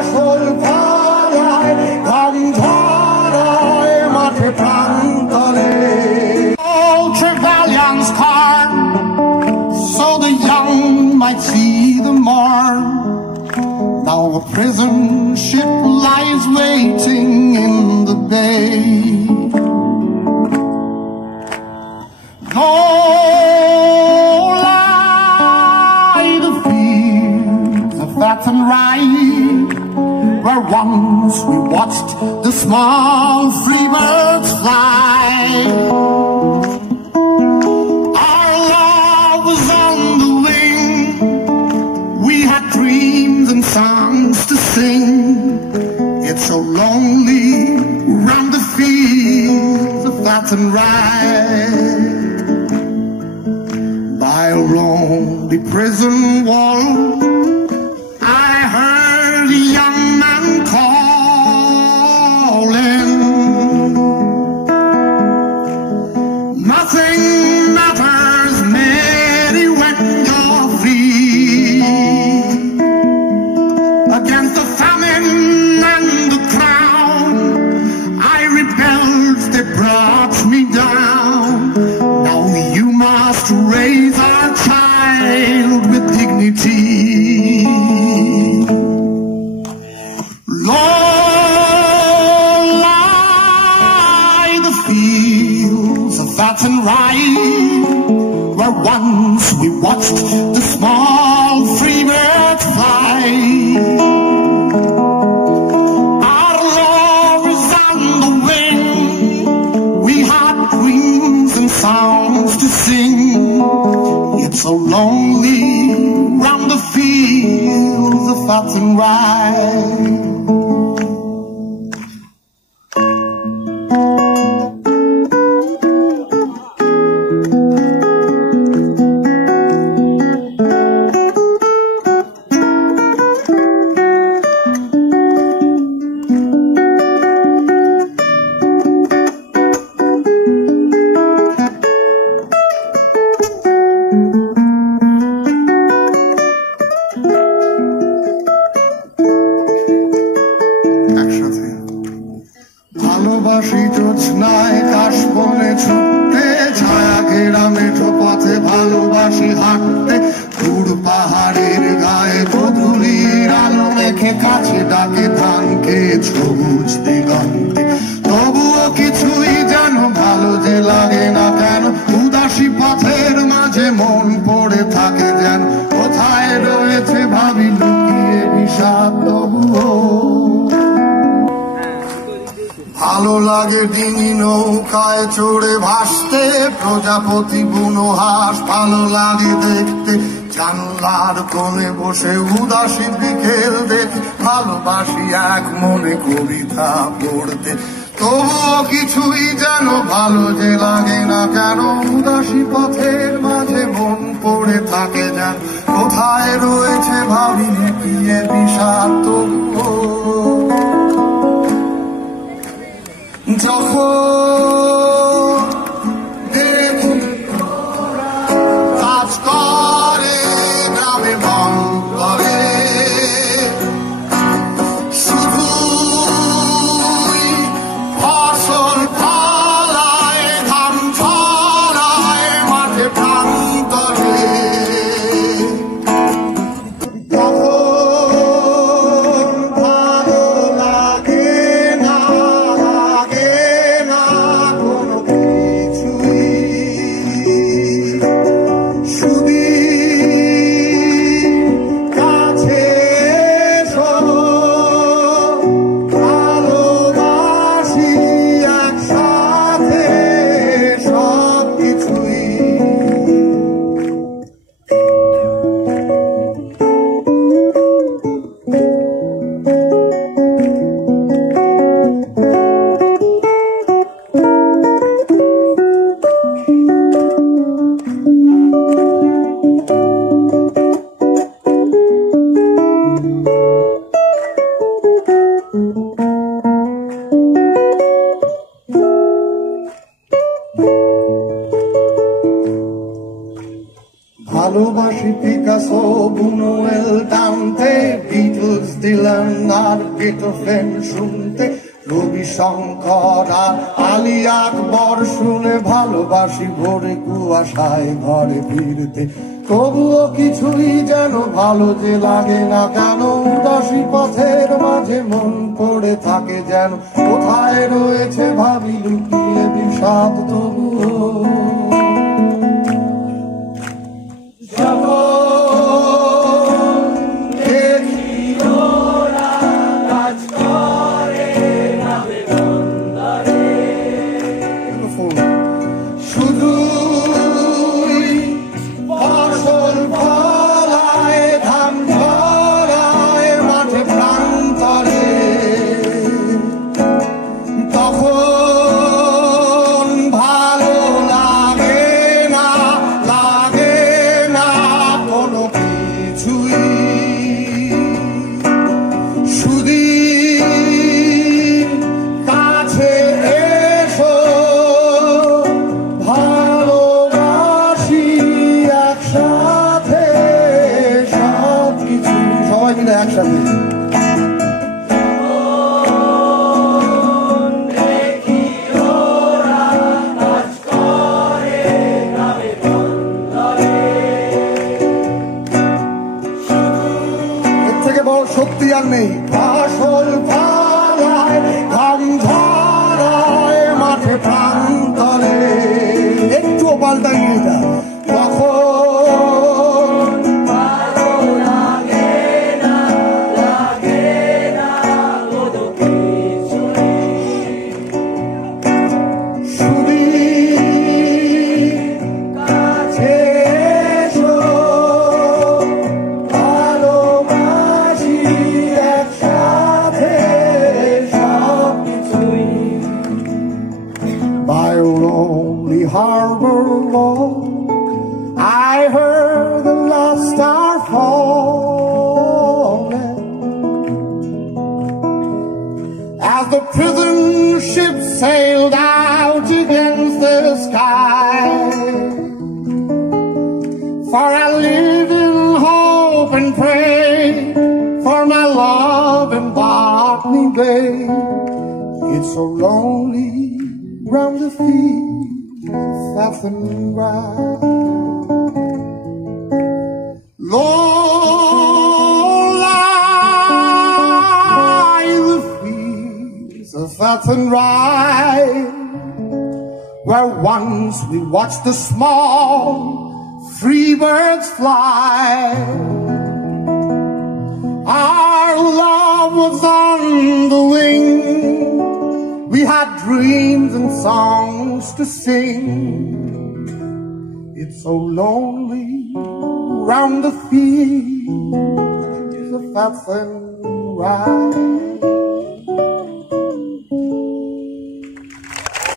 ফসল ফলায় ধান ঝরায় মাঠে প্রান্তরে old Trevelyan's car so the young might see the more. Now a prison ship lies waiting in the bay. Go lie the fields of fat and rye, where once we watched the small free birds fly. Our love was on the wing, we had dreams and songs to sing. It's so lonely round the fields of fat and rye. By a lonely prison wall, I heard a young man calling. Nothing matters, Mary, when you're free. Against the famine and the crown, I rebelled, they brought me down. Now you must raise our child with dignity. Long lie the fields of fat and rye, where once we watched the small free birds fly. Our love is on the wing, we had dreams and songs to sing. It's so lonely round the fields of fat and rye. ভালোবাসি জোছনায় কাশবনে ছুটতে, ছায়া ঘেরা মেঠো পথে ভালোবাসি হাঁটতে, দূর পাহাড়ের গায়ে গোধূলির আলো মেখে কাছে ডাকে ধান খেয়ে সবুজ দিগন্তে। তবুও কিছুই যেন ভালো যে লাগে না কেন, উদাসী পথের মাঝে মন পড়ে থাকে যেন কোথায় রয়েছে ভাবি লুকিয়ে বিষাদ। তবুও ভালো লাগে ডিঙি নৌকায় চড়ে ভাসতে, প্রজাপতি বুনো হাঁস ভালো লাগে দেখতে, জানলার কোণে বসে উদাসী বিকেল দেখে ভালোবাসি এক মনে কবিতা পড়তে। তবুও কিছুই যেন ভালো যে লাগে না কেন, উদাসী পথের মাঝে মন পড়ে থাকে যেন কোথায় রয়েছে ভাবি লুকিয়ে বিষাদ। তবুও যখন দেখি কাজ করে গ্রামে বন করে, শুধুই ফসল ফলায় ধান ঝরায় মাঠে প্রান্তরে, ভালোবাসি পিকাসো, বুনুয়েল, দান্তে, বিটলস, ডিলান আর বেথোভেন শুনতে, রবি শঙ্কর আর আলী আকবর শুনে ভালোবাসি ভোরে কুয়াশায় ঘরে ফিরতে। তবুও কিছুই যেন ভালো যে লাগে না কেন, উদাসী পথের মাঝে মন পড়ে থাকে যেন কোথায় রয়েছে ভাবি লুকিয়ে বিষাদ। তবুও একসাথে এর থেকে বড় শক্তি আর নেই। আসল পালায় ঘাম ঝরায় মাঠে প্রান্তরে, একটুও পাল্টাই এটা। By a lonely harbor wall, I heard the last star falling. As the prison ship sailed out against the sky, for I live in hope and pray for my love in Botany Bay. It's so lonely round the fields of and right. Long lie the fields of and right, where once we watched the small free birds fly. Our love was on the wing, we had dreams and songs to sing. It's so lonely round the fields of Athenry.